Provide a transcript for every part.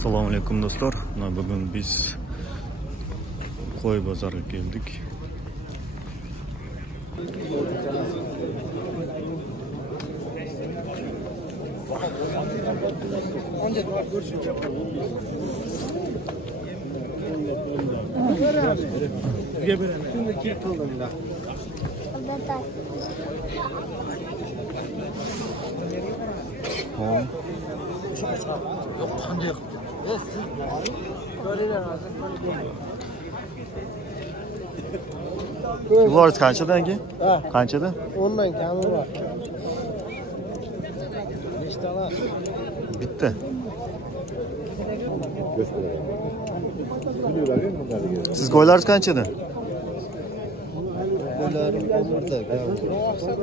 Assalomu alaykum do'stlar. Bugun biz qo'y bozoriga keldik. Bular qanchadan ki? Qanchadan? 10 dan kami bor. Nechtalar? Bitta. Siz qo'ylaringiz qanchadan? Qo'ylarim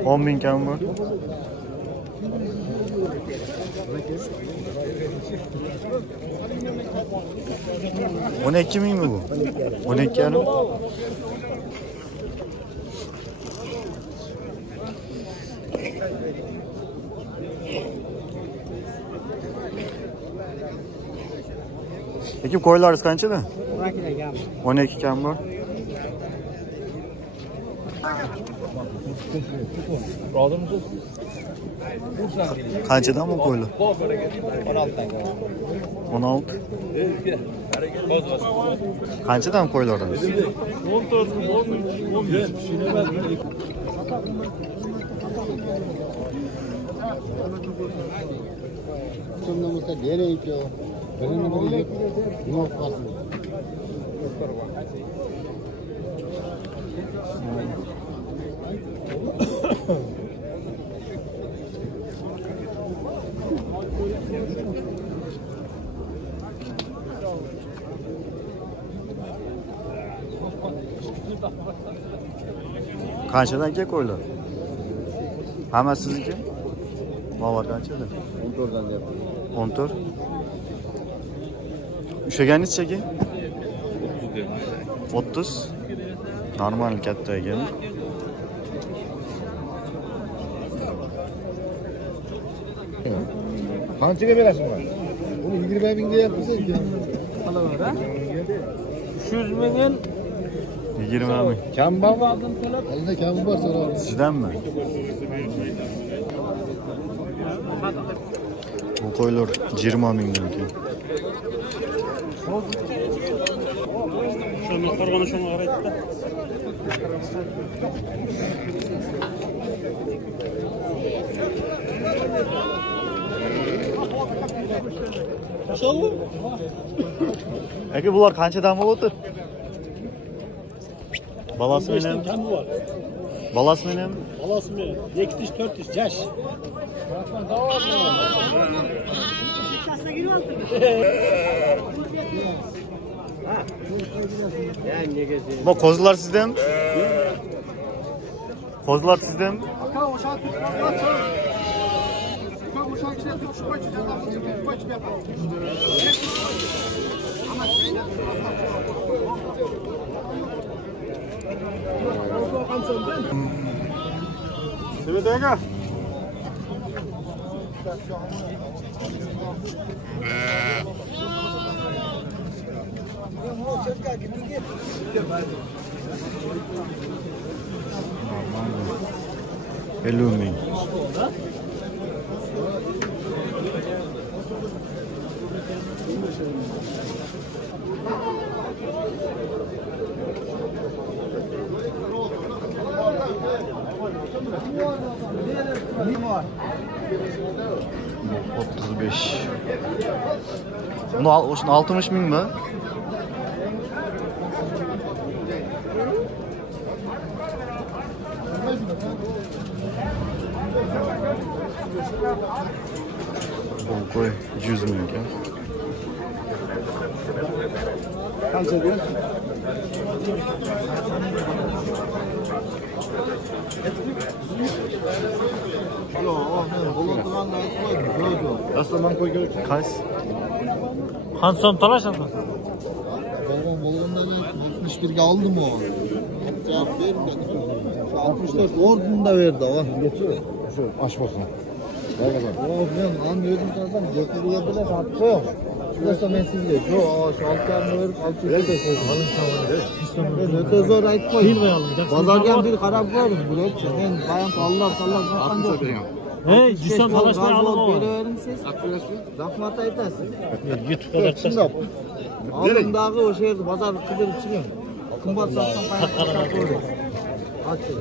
10 ming kami bor. On 12 ming mi bu? 12 yarim. Peki qo'ylaringiz qanchadan? 12 kam bor. Qanchadan bu qo'ylar? 16 dan. 16. Qanchadan qo'ylaringiz? 14, 13, 15. Şimdi bu sefer nereye gidiyor? Birini biri yok aslında. Qanchadan ke qo'ylar? Hammasi sizniki? Molar qanchadan? 14 dan gap. 14. Ushlaganicha ke? 30. Normal katta ekan. Qanchaga berasiz buni? Buni 20 ming deyapsiz ekan. Qalaver ha? 300 mingin 20 ming. kam bormi? Alda kami bor so'raymiz. Sizdanmi? Bu qo'ylar 20 mingdan keyin. Şunu qarg'ana şunu qaraydi-da. Maşallah. Aka bular qanchadan bo'lib? Balası bilan. Kam bu var. Balası bilan. Balası mı? 2 diş 4 diş yaş. Bu qo'zilar sizdan? Qo'zilar sizdan? Evet aga. Elumi. Bu 35. Bunu 60 ming mi? Bu koy 100 ming ekan. Qancha diyor? Aslında koy gör. Kaç? Hansom talaşasın. Ben bolundan 71'ge aldım o. Cevap vermedi. 64 ordunda verdi ha. Geçiyor. Şu aç basın. Ver bakalım. Ben an ödüm sarsam 400'e bile sattım. çıkarsa ben sizge. Yo, şu altlarını verip alıp çekeceğiz. Alın tamam. Ben öte zor aytmayın. Bilmeyelim. Bazardan bir karab koydum. Biletçi. Ben bayan Allah saklanacak. He, Cüsen Talaş'tan alın o. Verin siz. Zahmet aytasın. YouTube'da Şimdi aldığımdağı o şehirde pazar kıdırıp çıkıyorum. Kımbat satsan kaynaklı koyuyoruz. Açın.